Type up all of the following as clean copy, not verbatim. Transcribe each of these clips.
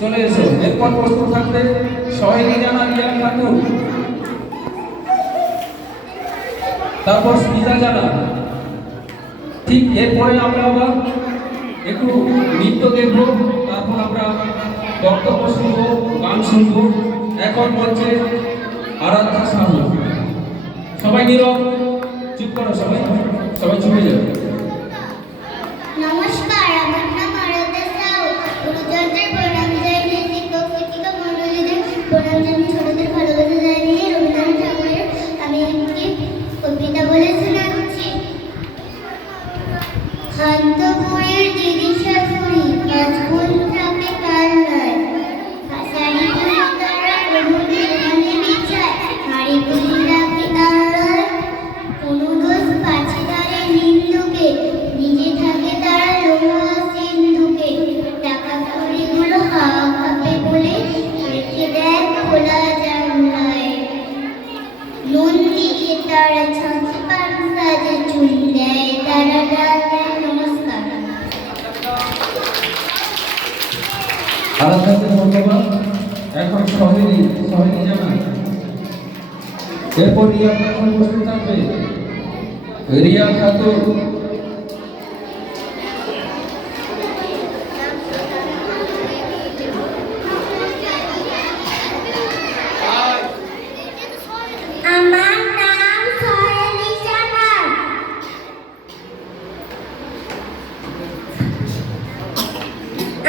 চলে এসো। এরপর প্রস্তুত থাকবে সোহেলি জানা রিয়া খাতুন, তারপর স্মিতা জানা। ঠিক এরপরে আমরা আবার একটু নৃত্য দেখবো, তারপর আমরা বক্তব্য শুনবো, গান শুনবো। এখন বলছে আরাধ্যা সাহু। সবাই নীরব, চুপ করো, সবাই সবাই চুপে যাবে। নমস্কার, আমার নাম আরাধ্যা সাহু। গুরুজনদের প্রণাম জানিয়ে, শিক্ষক শিক্ষিকা মণ্ডলীদের প্রণাম জানিয়ে, ছোটদের ভালোবাসা জানিয়ে রবীন্দ্রনাথ ঠাকুরের আমি একটি কবিতা বলে শোনাচ্ছি। শান্ত বইয়ের দিদি শাশুড়ি কাজ বন্ধুটাকে কাল নয়, ভাষারি পুলি তারা প্রভুদের মানে বিচার, হাড়ি পুলি রাখি তার কোনো দোষ নমস্কার। আরাধ্যাকে ধন্যবাদ। এখন সহেলি জানা, এরপর রিয়া খাতুন উপস্থিত থাকবে। রিয়া খাতুন আমার নাম সোহেলি জান্নাত।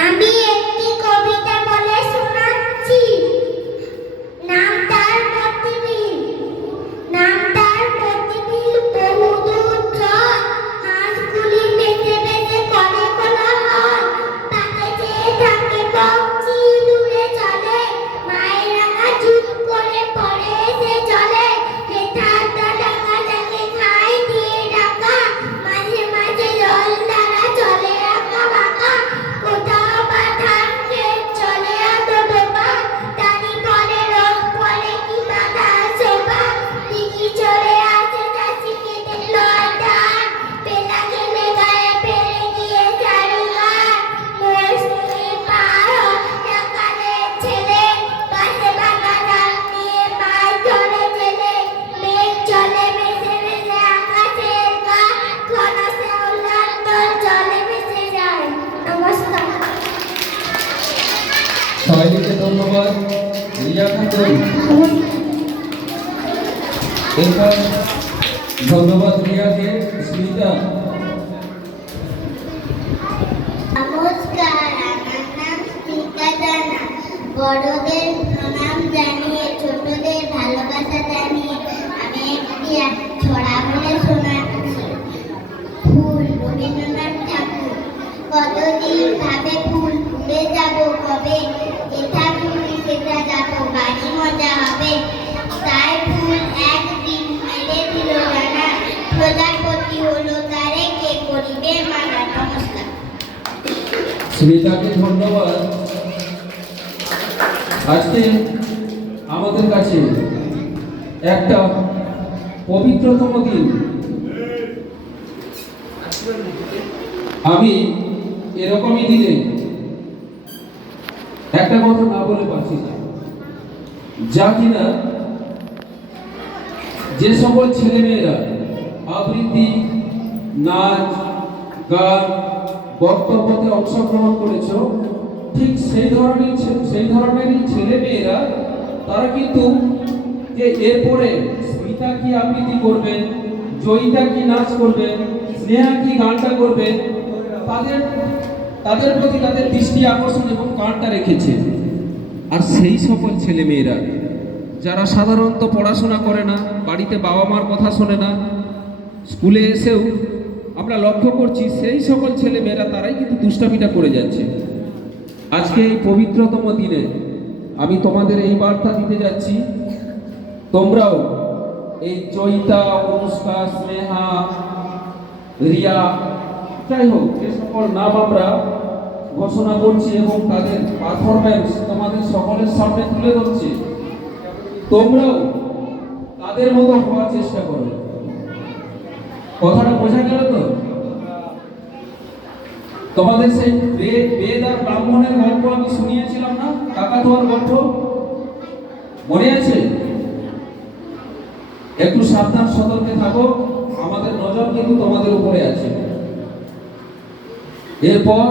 আমি একটি কবিতা বলে শোনাচ্ছি। নাম তার প্রতিবিল, নাম তার প্রতিবিল বহুদূর জল, হাঁসগুলি ভেসে ভেসে করে কোলাহল, তাকে চেয়ে থাকে পক্ষী দূরে চলে, মায়ের রাঙা চুপ করে পড়ে সে জলে, হেথাটা ডাকা যাকে খায় দিয়ে ডাকা, মাঝে মাঝে জল দ্বারা চলে আঁকা বাঁকা, কোথাও বা ধান ক্ষেত চলে আতো ডোবা, তারই পরে রোদ পড়ে কি বাঁধা শোভা, দিঘি চড়ে আসে চাষি কেটে লয় ধান, বেলা গেলে গায়ে ফেলে গিয়ে ঝাড়ু গান, মৌসুমি পার সকালের ছেলে, পাশে ভাঙা ধান নিয়ে মাছ ধরে জেলে, মেঘ চলে ভেসে ভেসে আকাশের গান, ঘন শ্যাওলার দল জলে ভেসে যায়। নমস্কার। সহেলিকে ধন্যবাদ। রিয়া খাতুন এরপর ধন্যবাদ রিয়াকে। স্মিতা নমস্কার, আমার নাম স্মিতা জানা। বড়দের প্রণাম জানিয়ে ছোটদের ভালোবাসা জানিয়ে আমি একটি ছড়া বলে শোনাচ্ছি। ফুল, রবীন্দ্রনাথ ঠাকুর। কতদিন ভাবে ফুল উড়ে যাব কবে, যেটা ফুল সেটা যাব বাড়ি মজা হবে, তাই ফুল একদিন মেরে দিল ডানা, প্রজাপতি হলো তারে কে করিবে মানা। নমস্কার। স্মিতাকে ধন্যবাদ। আজকে আমাদের কাছে একটা পবিত্রতম দিন। আমি এরকমই দিনে একটা কথা না বলে পারছি না, যা কিনা যে সকল ছেলে মেয়েরা আবৃত্তি, নাচ, গান, বক্তব্যতে অংশগ্রহণ করেছ, ঠিক সেই ধরনেরই ছেলে মেয়েরা তারা কিন্তু যে এরপরে স্মিতা কি আবৃত্তি করবে, জয়িতা কি নাচ করবে, স্নেহা কি গানটা করবে, তাদের প্রতি তাদের দৃষ্টি আকর্ষণ এবং গানটা রেখেছে। আর সেই সকল ছেলে মেয়েরা যারা সাধারণত পড়াশোনা করে না, বাড়িতে বাবা মার কথা শোনে না, স্কুলে এসেও আমরা লক্ষ্য করছি সেই সকল ছেলে মেয়েরা তারাই কিন্তু দুষ্টামিটা করে যাচ্ছে। আজকে এই পবিত্রতম দিনে আমি তোমাদের এই বার্তা দিতে যাচ্ছি, তোমরাও এই জয়িতা, অনুষ্কা, স্নেহা, রিয়া, যাই হোক যে সকল নাম আমরা ঘোষণা করছি এবং তাদের পারফরম্যান্স তোমাদের সকলের সামনে তুলে ধরছি, তোমরাও তাদের মতো হওয়ার চেষ্টা করো। কথাটা বোঝা গেল তো? তোমাদের সেই বেদ আর ব্রাহ্মণের গল্প আমি শুনিয়েছিলাম না, কাকাতুয়ার গল্প মনে আছে? একটু সাবধান সতর্কে থাকো, আমাদের নজর কিন্তু তোমাদের উপরে আছে। এরপর